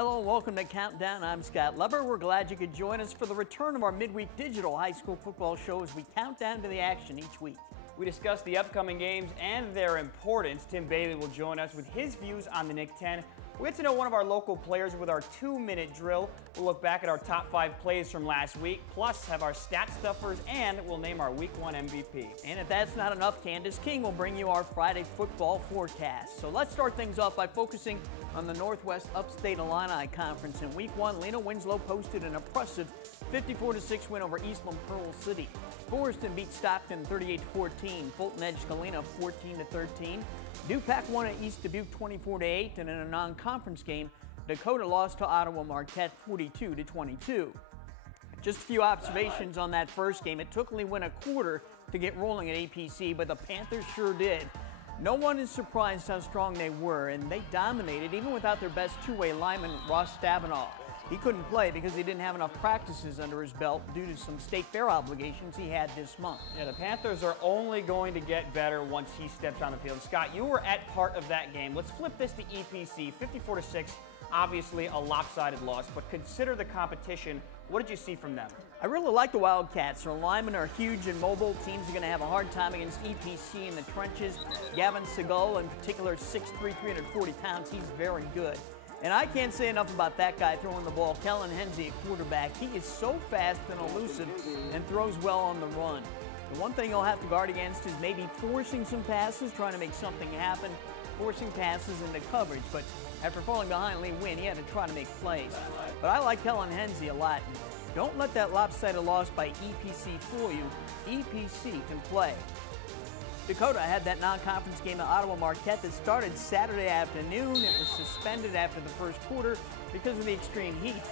Hello and welcome to Countdown. I'm Scott Leber. We're glad you could join us for the return of our midweek digital high school football show as we count down to the action each week. We discuss the upcoming games and their importance. Tim Bailey will join us with his views on the NIC-10. We'll get to know one of our local players with our 2-minute drill. We'll look back at our top 5 plays from last week, plus have our stat stuffers, and we'll name our Week 1 MVP. And if that's not enough, Candace King will bring you our Friday football forecast. So let's start things off by focusing on the Northwest Upstate Illini Conference. In Week 1, Lena Winslow posted an impressive 54-6 win over Eastland Pearl City. Forreston beat Stockton 38-14. Fulton edged Galena 14-13. Dupac won at East Dubuque 24-8, and in a non-conference game, Dakota lost to Ottawa Marquette 42-22. Just a few observations on that first game. It took Lee-Win a quarter to get rolling at APC, but the Panthers sure did. No one is surprised how strong they were, and they dominated even without their best two-way lineman, Ross Stabenow. He couldn't play because he didn't have enough practices under his belt due to some state fair obligations he had this month. Yeah, the Panthers are only going to get better once he steps on the field. Scott, you were at part of that game. Let's flip this to EPC, 54-6, obviously a lopsided loss, but consider the competition. What did you see from them? I really like the Wildcats. Their linemen are huge and mobile. Teams are going to have a hard time against EPC in the trenches. Gavin Segal, in particular, 6'3", 340 pounds. He's very good. And I can't say enough about that guy throwing the ball, Kellen Henze at quarterback. He is so fast and elusive and throws well on the run. The one thing he'll have to guard against is maybe forcing some passes, trying to make something happen, forcing passes into coverage. But after falling behind Lee-Win, he had to try to make plays. But I like Kellen Henze a lot. Don't let that lopsided loss by EPC fool you. EPC can play. Dakota had that non-conference game at Ottawa Marquette that started Saturday afternoon. It was suspended after the first quarter because of the extreme heat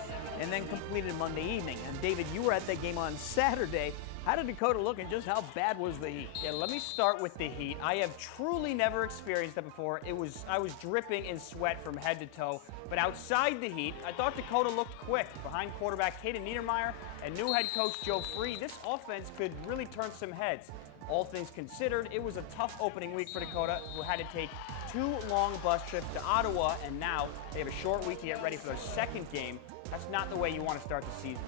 and then completed Monday evening. And David, you were at that game on Saturday. How did Dakota look and just how bad was the heat? Yeah, let me start with the heat. I have truly never experienced that before. I was dripping in sweat from head to toe. But outside the heat, I thought Dakota looked quick. Behind quarterback Hayden Niedermeyer and new head coach Joe Free, this offense could really turn some heads. All things considered, it was a tough opening week for Dakota, who had to take 2 long bus trips to Ottawa, and now they have a short week to get ready for their second game. That's not the way you want to start the season.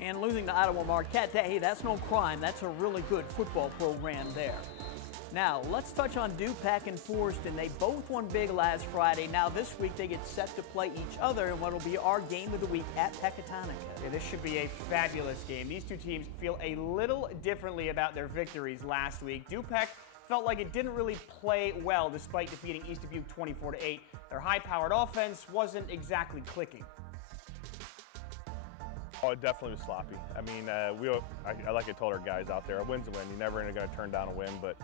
And losing to Ottawa Marquette, hey, that's no crime. That's a really good football program there. Now, let's touch on Dupac and Forreston. They both won big last Friday. Now, this week, they get set to play each other in what will be our game of the week at Pecatonica. Yeah, this should be a fabulous game. These two teams feel a little differently about their victories last week. Dupac felt like it didn't really play well despite defeating East Dubuque 24-8. Their high-powered offense wasn't exactly clicking. Oh, it definitely was sloppy. I mean, like I told our guys out there, a win's a win. You're never going to turn down a win, but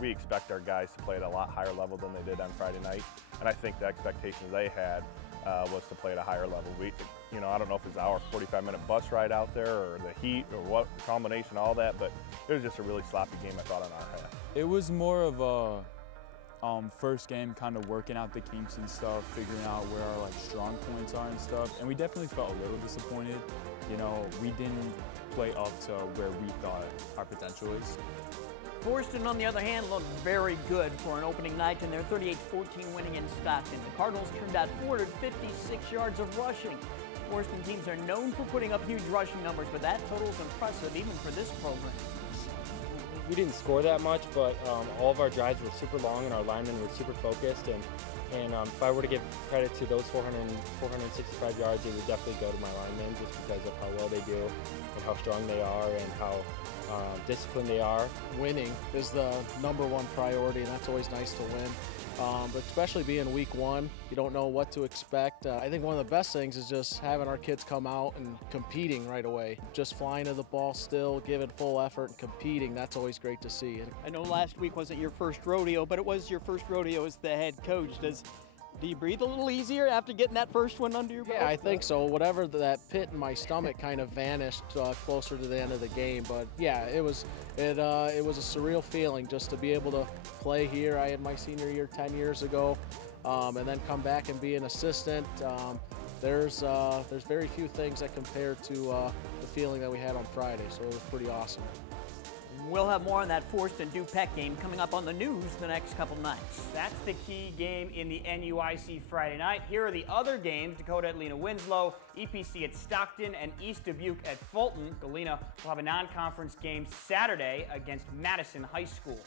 we expect our guys to play at a lot higher level than they did on Friday night. And I think the expectations they had was to play at a higher level. I don't know if it's our 45-minute bus ride out there or the heat or what, the combination, all that, but it was just a really sloppy game, I thought, on our half. It was more of a first game, kind of working out the kinks and stuff, figuring out where our strong points are and stuff. And we definitely felt a little disappointed. We didn't play up to where we thought our potential is. Forreston, on the other hand, looked very good for an opening night in their 38-14 win against Stockton. The Cardinals turned out 456 yards of rushing. Forreston teams are known for putting up huge rushing numbers, but that total is impressive even for this program. We didn't score that much, but all of our drives were super long and our linemen were super focused. And if I were to give credit to those 465 yards, it would definitely go to my linemen just because of how well they do and how strong they are and how disciplined they are. Winning is the #1 priority, and that's always nice to win. But especially being week 1, you don't know what to expect. I think one of the best things is just having our kids come out and competing right away. Just flying to the ball still, giving full effort and competing, that's always great to see. I know last week wasn't your first rodeo, but it was your first rodeo as the head coach. Do you breathe a little easier after getting that first one under your belt? Yeah, I think so. Whatever that pit in my stomach kind of vanished closer to the end of the game. But yeah, it was a surreal feeling just to be able to play here. I had my senior year 10 years ago, and then come back and be an assistant. There's very few things that compare to the feeling that we had on Friday. So it was pretty awesome. We'll have more on that Forest and Peck game coming up on the news the next couple nights. That's the key game in the NUIC Friday night. Here are the other games. Dakota at Lena Winslow, EPC at Stockton, and East Dubuque at Fulton. Galena will have a non-conference game Saturday against Madison High School.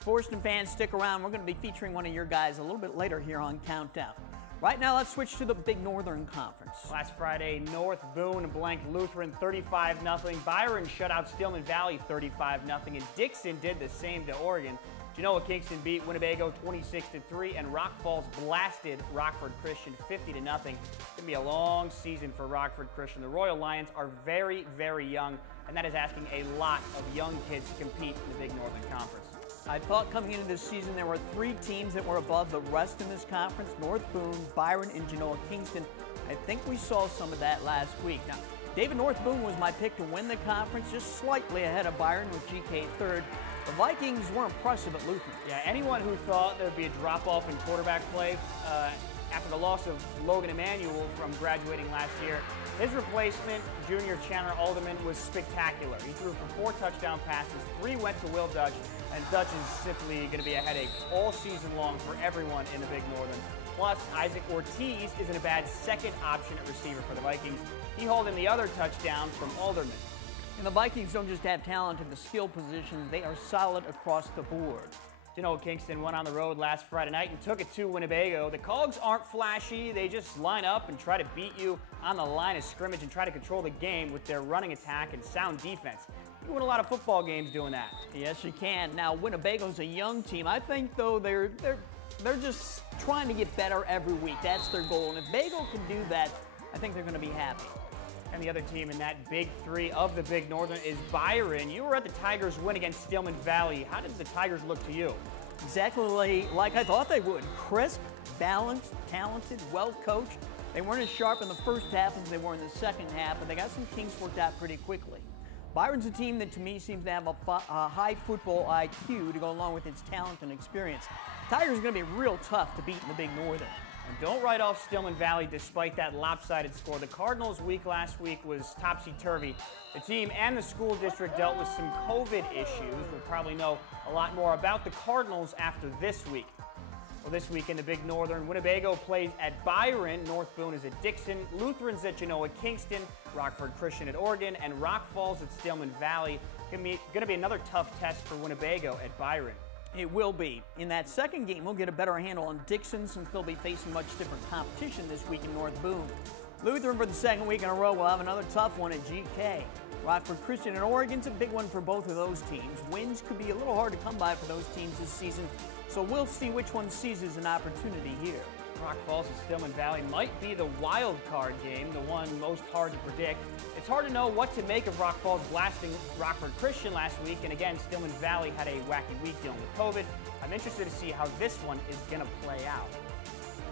Forest fans, stick around. We're going to be featuring one of your guys a little bit later here on Countdown. Right now, let's switch to the Big Northern Conference. Last Friday, North Boone blanked Lutheran 35-0. Byron shut out Stillman Valley 35-0. And Dixon did the same to Oregon. Genoa Kingston beat Winnebago 26-3. And Rock Falls blasted Rockford Christian 50-0. It's going to be a long season for Rockford Christian. The Royal Lions are very, very young. And that is asking a lot of young kids to compete in the Big Northern Conference. I thought coming into this season there were 3 teams that were above the rest in this conference: North Boone, Byron, and Genoa Kingston. I think we saw some of that last week. Now, David, North Boone was my pick to win the conference, just slightly ahead of Byron with GK third. The Vikings were impressive at Lutheran. Yeah, anyone who thought there would be a drop-off in quarterback play after the loss of Logan Emanuel from graduating last year, his replacement, junior Chandler Alderman, was spectacular. He threw for 4 touchdown passes, 3 went to Will Dutch, and Dutch is simply going to be a headache all season long for everyone in the Big Northern. Plus, Isaac Ortiz isn't a bad second option at receiver for the Vikings. He hauled in the other touchdown from Alderman. And the Vikings don't just have talent in the skill positions, they are solid across the board. Genoa Kingston went on the road last Friday night and took it to Winnebago. The Cogs aren't flashy. They just line up and try to beat you on the line of scrimmage and try to control the game with their running attack and sound defense. You win a lot of football games doing that. Yes, you can. Now, Winnebago's a young team. I think, though, they're just trying to get better every week. That's their goal. And if Bago can do that, I think they're going to be happy. And the other team in that Big 3 of the Big Northern is Byron. You were at the Tigers' win against Stillman Valley. How did the Tigers look to you? Exactly like I thought they would. Crisp, balanced, talented, well-coached. They weren't as sharp in the first half as they were in the second half, but they got some kinks worked out pretty quickly. Byron's a team that, to me, seems to have a high football IQ to go along with its talent and experience. Tigers are going to be real tough to beat in the Big Northern. And don't write off Stillman Valley despite that lopsided score. The Cardinals' week last week was topsy-turvy. The team and the school district dealt with some COVID issues. We'll probably know a lot more about the Cardinals after this week. Well, this week in the Big Northern, Winnebago plays at Byron, North Boone is at Dixon, Lutheran's at Genoa Kingston, Rockford Christian at Oregon, and Rock Falls at Stillman Valley. Going to be another tough test for Winnebago at Byron. It will be. In that second game, we'll get a better handle on Dixon since they'll be facing much different competition this week in North Boone. Lutheran, for the second week in a row, will have another tough one at GK. Rockford Christian and Oregon's a big one for both of those teams. Wins could be a little hard to come by for those teams this season, so we'll see which one seizes an opportunity here. Rock Falls and Stillman Valley might be the wild card game, the one most hard to predict. It's hard to know what to make of Rock Falls blasting Rockford Christian last week, and again, Stillman Valley had a wacky week dealing with COVID. I'm interested to see how this one is going to play out.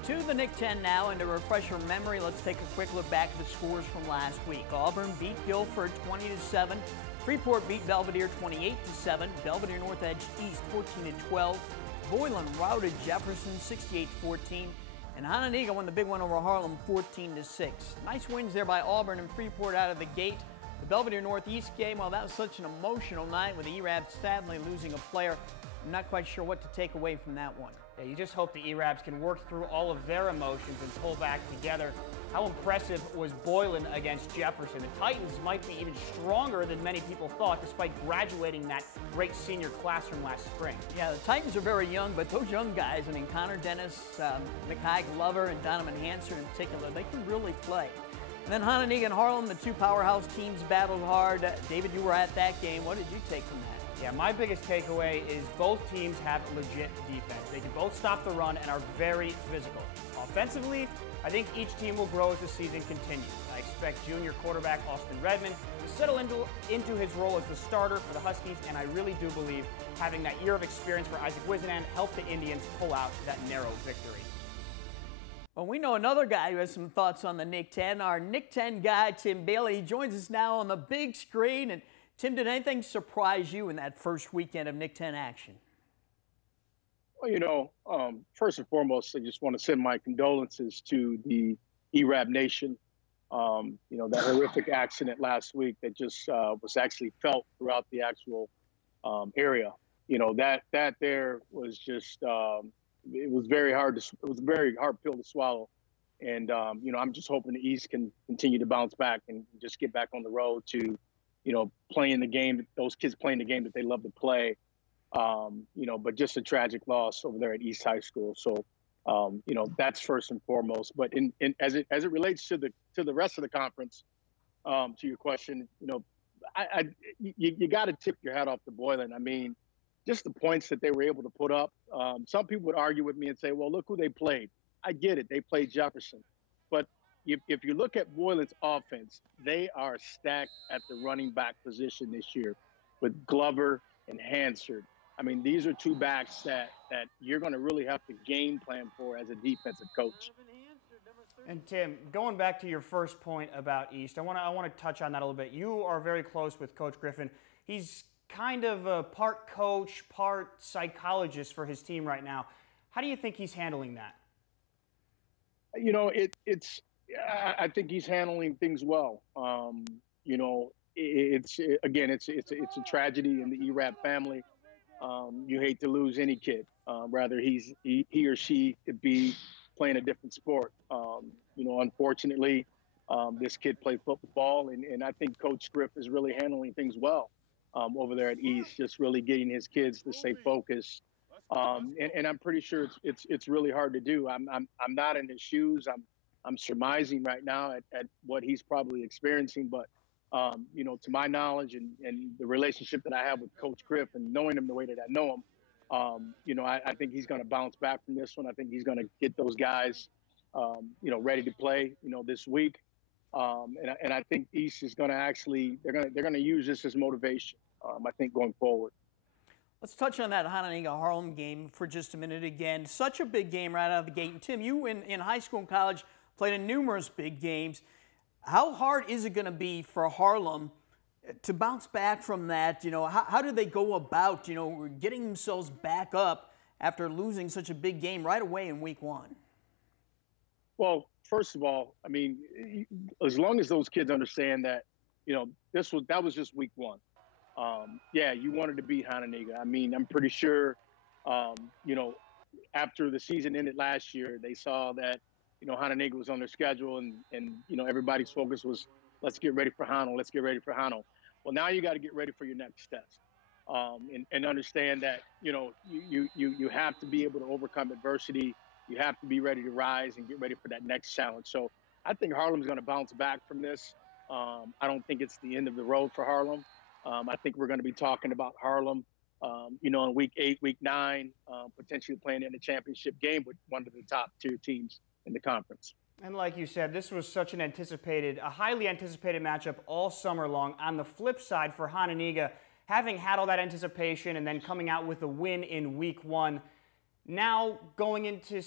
To the Nick 10 now, and to refresh your memory, let's take a quick look back at the scores from last week. Auburn beat Guilford 20-7. Freeport beat Belvedere 28-7. Belvedere North Edge East 14-12. Boylan routed Jefferson 68-14. And Hononegah won the big one over Harlem 14-6. Nice wins there by Auburn and Freeport out of the gate. The Belvedere Northeast game, well, that was such an emotional night with the ERAB sadly losing a player. I'm not quite sure what to take away from that one. Yeah, you just hope the ERABs can work through all of their emotions and pull back together. How impressive was Boylan against Jefferson? The Titans might be even stronger than many people thought, despite graduating that great senior class from last spring. Yeah, the Titans are very young, but those young guys, I mean, Connor Dennis, Mekhi Glover, and Donovan Hanser in particular, they can really play. And then Hononegah and Harlem, the 2 powerhouse teams, battled hard. David, you were at that game. What did you take from that? Yeah, my biggest takeaway is both teams have legit defense. They can both stop the run and are very physical. Offensively, I think each team will grow as the season continues. I expect junior quarterback Austin Redmond to settle into his role as the starter for the Huskies, and I really do believe having that year of experience for Isaac Wisenan helped the Indians pull out that narrow victory. Well, we know another guy who has some thoughts on the Nick 10. Our Nick 10 guy, Tim Bailey, he joins us now on the big screen. And Tim, did anything surprise you in that first weekend of Nick 10 action? Well, first and foremost, I just want to send my condolences to the ERAB Nation. That horrific accident last week that just was actually felt throughout the actual area. That there was just it was very hard it was a very hard pill to swallow. And I'm just hoping the East can continue to bounce back and just get back on the road to, playing the game, those kids playing the game that they love to play. But just a tragic loss over there at East High School. So, that's first and foremost. But as it relates to the rest of the conference, to your question, you got to tip your hat off to Boylan. I mean, just the points that they were able to put up. Some people would argue with me and say, well, look who they played. I get it. They played Jefferson. But if you look at Boylan's offense, they are stacked at the running back position this year with Glover and Hansard. I mean, these are two backs that you're going to really have to game plan for as a defensive coach. And Tim, going back to your first point about East, I want to touch on that a little bit. You are very close with Coach Griffin. He's kind of a part coach, part psychologist for his team right now. How do you think he's handling that? I think he's handling things well. It's a tragedy in the ERAP family. You hate to lose any kid. Rather he or she could be playing a different sport. Unfortunately, this kid played football, and I think Coach Griff is really handling things well over there at East, just really getting his kids to stay focused. And I'm pretty sure it's really hard to do. I'm not in his shoes. I'm surmising right now at what he's probably experiencing, but to my knowledge and the relationship that I have with Coach Griff and knowing him the way that I know him, I think he's going to bounce back from this one. I think he's going to get those guys, ready to play, this week. And I think East is going to they're going to use this as motivation. I think going forward. Let's touch on that Hononegah-Harlem game for just a minute again. Such a big game right out of the gate. And Tim, you in high school and college played in numerous big games. How hard is it going to be for Harlem to bounce back from that? How do they go about, getting themselves back up after losing such a big game right away in week one? Well, first of all, I mean, as long as those kids understand that, that was just week one. You wanted to beat Hononegah. I mean, I'm pretty sure, after the season ended last year, they saw that, Hononegah was on their schedule and everybody's focus was, let's get ready for Hono. Let's get ready for Hono. Well, now you got to get ready for your next test. And understand that, you have to be able to overcome adversity. You have to be ready to rise and get ready for that next challenge. So I think Harlem's going to bounce back from this. I don't think it's the end of the road for Harlem. I think we're going to be talking about Harlem, in week 8, week 9, potentially playing in the championship game with one of the top tier teams in the conference. And like you said, this was such a highly anticipated matchup all summer long. On the flip side for Hononegah, having had all that anticipation and then coming out with a win in week 1, now going into,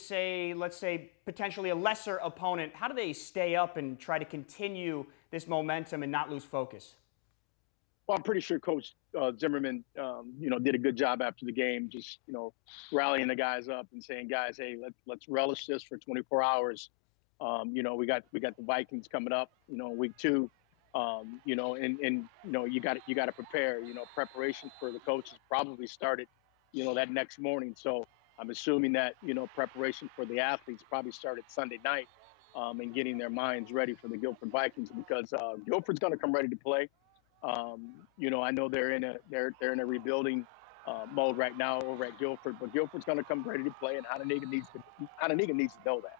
let's say, potentially a lesser opponent, how do they stay up and try to continue this momentum and not lose focus? Well, I'm pretty sure Coach Zimmerman, did a good job after the game, just, rallying the guys up and saying, guys, hey, let's relish this for 24 hours. We got the Vikings coming up, week 2, you got to prepare. Preparation for the coaches probably started, that next morning. So I'm assuming that, preparation for the athletes probably started Sunday night, and getting their minds ready for the Guilford Vikings, because Guilford's going to come ready to play. I know they're in a rebuilding mode right now over at Guilford, but Guilford's going to come ready to play, and Hononegah needs to know that.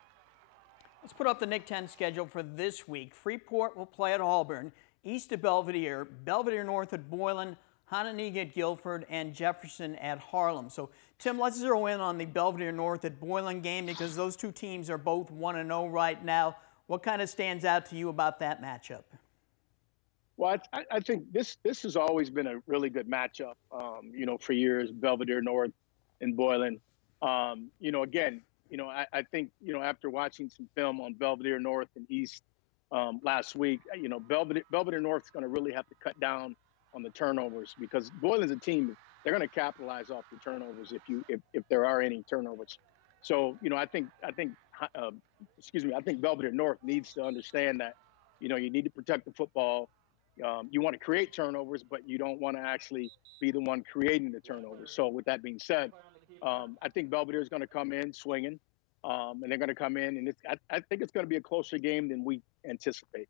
Let's put up the Nick 10 schedule for this week. Freeport will play at Auburn, East at Belvedere, Belvedere North at Boylan, Hononegah at Guilford, and Jefferson at Harlem. So, Tim, let's zero in on the Belvedere North at Boylan game, because those two teams are both 1-0 right now. What kind of stands out to you about that matchup? Well, I think this has always been a really good matchup, for years, Belvedere North and Boylan. I think, after watching some film on Belvedere North and East last week, Belvedere North is going to really have to cut down on the turnovers, because Boylan's a team, they're going to capitalize off the turnovers if there are any turnovers. So, I think Belvedere North needs to understand that, you need to protect the football. You want to create turnovers, but you don't want to actually be the one creating the turnovers. So with that being said, I think Belvedere is going to come in swinging, and they're going to come in, and I think it's going to be a closer game than we anticipate.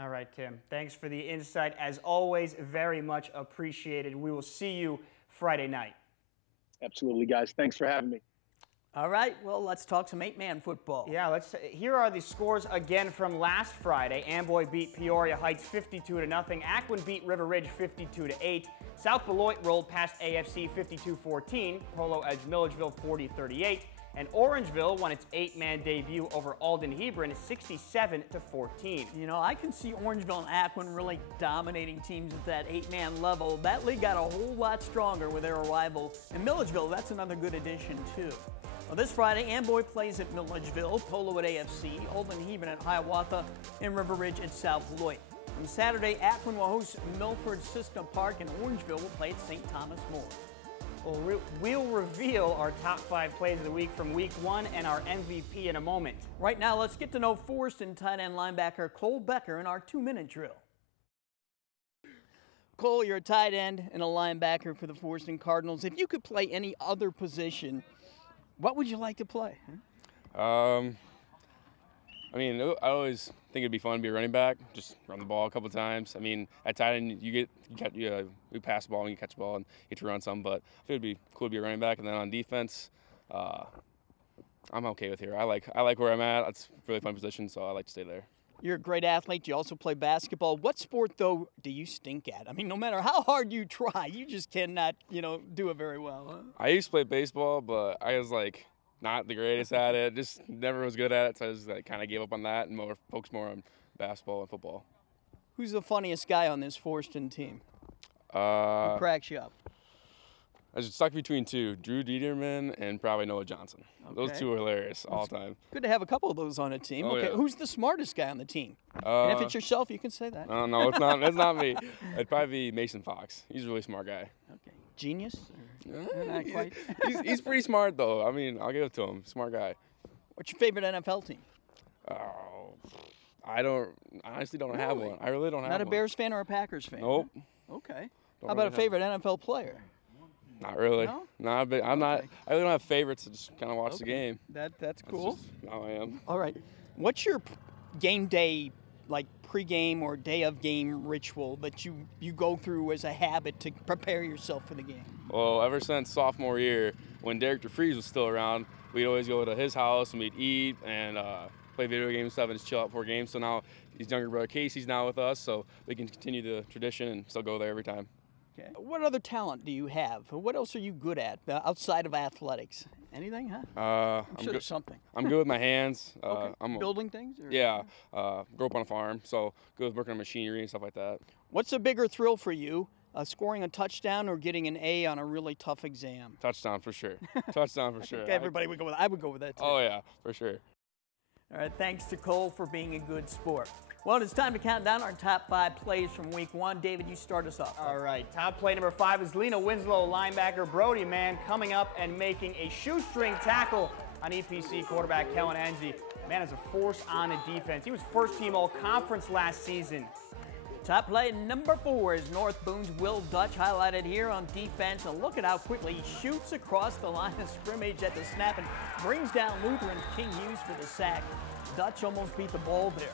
All right, Tim. Thanks for the insight. As always, very much appreciated. We will see you Friday night. Absolutely, guys. Thanks for having me. All right, well, let's talk some 8-man football. Yeah, here are the scores again from last Friday. Amboy beat Peoria Heights 52-0. Ackman beat River Ridge 52-8. South Beloit rolled past AFC 52-14. Polo edged Milledgeville 40-38. And Orangeville won its 8-man debut over Alden Hebron 67-14. You know, I can see Orangeville and Ackman really dominating teams at that 8-man level. That league got a whole lot stronger with their arrival. And Milledgeville, that's another good addition, too. Well, this Friday, Amboy plays at Milledgeville, Polo at AFC, Alden Hebron at Hiawatha, and River Ridge at South Beloit. On Saturday, Ackman will host Milford Cissna Park, and Orangeville will play at St. Thomas More. Well, we'll reveal our top 5 plays of the week from week 1 and our MVP in a moment. Right now, let's get to know Forest and tight end linebacker Cole Becker in our 2-minute drill. Cole, you're a tight end and a linebacker for the Forest and Cardinals. If you could play any other position, what would you like to play? I mean, I always think it'd be fun to be a running back, just run the ball a couple times. I mean, at tight end, you pass the ball and you catch the ball and get to run some, but I think it'd be cool to be a running back. And then on defense, I'm okay with here. I like where I'm at. It's a really fun position, so I like to stay there. You're a great athlete. You also play basketball. What sport, though, do you stink at? I mean, no matter how hard you try, you just cannot, do it very well. Huh? I used to play baseball, but I was not the greatest at it. Just never was good at it, so I just kind of gave up on that and focused more on basketball and football. Who's the funniest guy on this Forston team? Who cracks you up? I was stuck between 2, Drew Dieterman and probably Noah Johnson. Okay. Those 2 are hilarious all the time. Good to have a couple of those on a team. Oh, okay, yeah. Who's the smartest guy on the team? And if it's yourself, you can say that. No, it's not. It's not me. It'd probably be Mason Fox. He's a really smart guy. Okay, genius? Not quite. He's pretty smart though. I mean, I'll give it to him. Smart guy. What's your favorite NFL team? Oh, I honestly don't have one. I really don't have one. Not a Bears fan or a Packers fan? Nope. Huh? Okay. How about a favorite NFL player? Not really. No? Nah, but I'm not. I really don't have favorites. I just kind of watch the game. That's cool. That's just how I am. All right. What's your game day, pregame or day of game ritual that you go through as a habit to prepare yourself for the game? Well, ever since sophomore year, when Derek DeFries was still around, we'd always go to his house and we'd eat and play video games and stuff and just chill out before games. So now his younger brother Casey's now with us, so we can continue the tradition and still go there every time. Okay. What other talent do you have? What else are you good at outside of athletics? Anything, huh? I'm sure there's something. I'm good with my hands. Okay. I'm building things? Or? Yeah. Grew up on a farm, so good with working on machinery and stuff like that. What's a bigger thrill for you, scoring a touchdown or getting an A on a really tough exam? Touchdown for sure. Touchdown for sure. Everybody would go with that. I would go with that too. Oh yeah, for sure. All right, thanks to Cole for being a good sport. Well, it's time to count down our top 5 plays from week 1. David, you start us off. All right, top play number 5 is Lena Winslow, linebacker Brogi, coming up and making a shoestring tackle on EPC quarterback Kellen Enzi. Man is a force on the defense. He was first team all-conference last season. Top play number 4 is North Boone's Will Dutch, highlighted here on defense. And look at how quickly he shoots across the line of scrimmage at the snap and brings down Lutheran King Hughes for the sack. Dutch almost beat the ball there.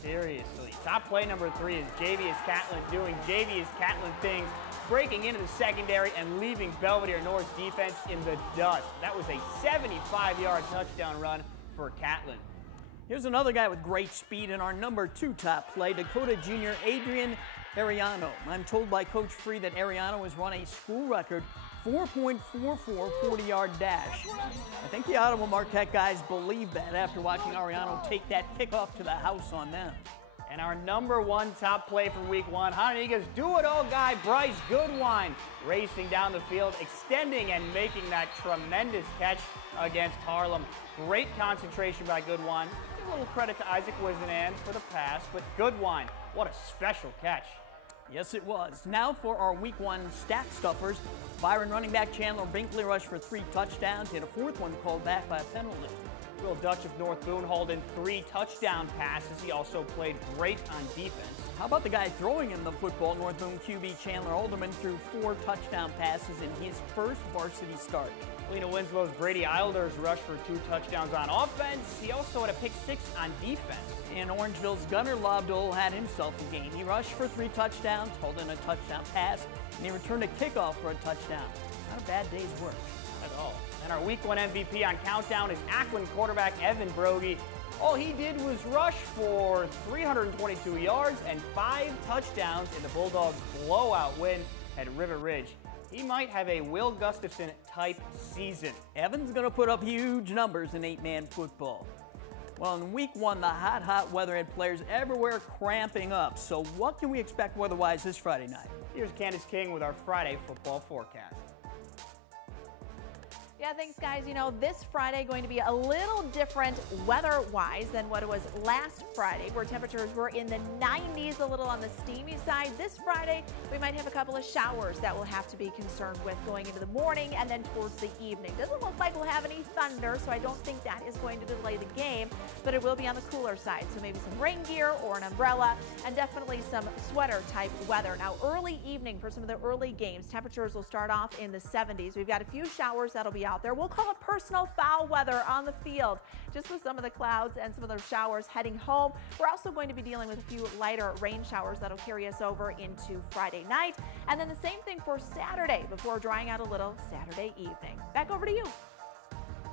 Seriously. Top play number 3 is Javious Catlin doing Javious Catlin things, breaking into the secondary and leaving Belvedere North's defense in the dust. That was a 75-yard touchdown run for Catlin. Here's another guy with great speed in our number 2 top play, Dakota junior Adrian Ariano. I'm told by Coach Free that Ariano has run a school record 4.44 40-yard dash. I think the Ottawa Marquette guys believe that after watching Ariano take that kickoff to the house on them. And our number 1 top play from week 1, Honolulu's do-it-all guy Bryce Goodwine racing down the field, extending and making that tremendous catch against Harlem. Great concentration by Goodwine. A little credit to Isaac Wisenan for the pass, but Goodwine, what a special catch. Yes, it was. Now for our week 1 stat stuffers. Byron running back Chandler Binkley rushed for 3 touchdowns, and a 4th one called back by a penalty. Will Dutch of North Boone hauled in 3 touchdown passes. He also played great on defense. How about the guy throwing him the football? North Boone QB Chandler Alderman threw 4 touchdown passes in his first varsity start. Lena Winslow's Brady Eilders rushed for 2 touchdowns on offense. He also had a pick 6 on defense. And Orangeville's Gunnar Lobdell had himself a game. He rushed for 3 touchdowns, hauled in a touchdown pass, and he returned a kickoff for a touchdown. Not a bad day's work. Not at all. And our Week 1 MVP on Countdown is Ackland quarterback Evan Brogi. All he did was rush for 322 yards and 5 touchdowns in the Bulldogs' blowout win at River Ridge. He might have a Will Gustafson type season. Evan's going to put up huge numbers in 8-man football. Well, in Week 1, the hot weather had players everywhere cramping up. So what can we expect weather-wise this Friday night? Here's Candace King with our Friday football forecast. Yeah, thanks, guys. You know, this Friday going to be a little different weather-wise than what it was last Friday, where temperatures were in the 90s, a little on the steamy side. This Friday, we might have a couple of showers that we'll have to be concerned with going into the morning and then towards the evening. Doesn't look like we'll have any thunder, so I don't think that is going to delay the game, but it will be on the cooler side. So maybe some rain gear or an umbrella, and definitely some sweater-type weather. Now, early evening for some of the early games, temperatures will start off in the 70s. We've got a few showers that'll be out there. We'll call it personal foul weather on the field, just with some of the clouds and some of those showers heading home. We're also going to be dealing with a few lighter rain showers that'll carry us over into Friday night. And then the same thing for Saturday before drying out a little Saturday evening. Back over to you.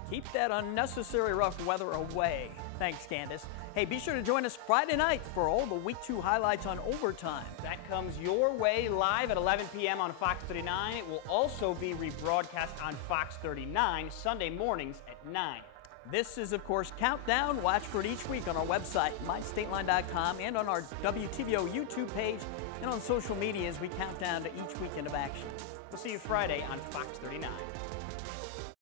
Keep that unnecessary rough weather away. Thanks, Candace. Hey, be sure to join us Friday night for all the Week 2 highlights on Overtime. That comes your way live at 11 p.m. on Fox 39. It will also be rebroadcast on Fox 39 Sunday mornings at 9. This is, of course, Countdown. Watch for it each week on our website, mystateline.com, and on our WTVO YouTube page, and on social media as we count down to each weekend of action. We'll see you Friday on Fox 39.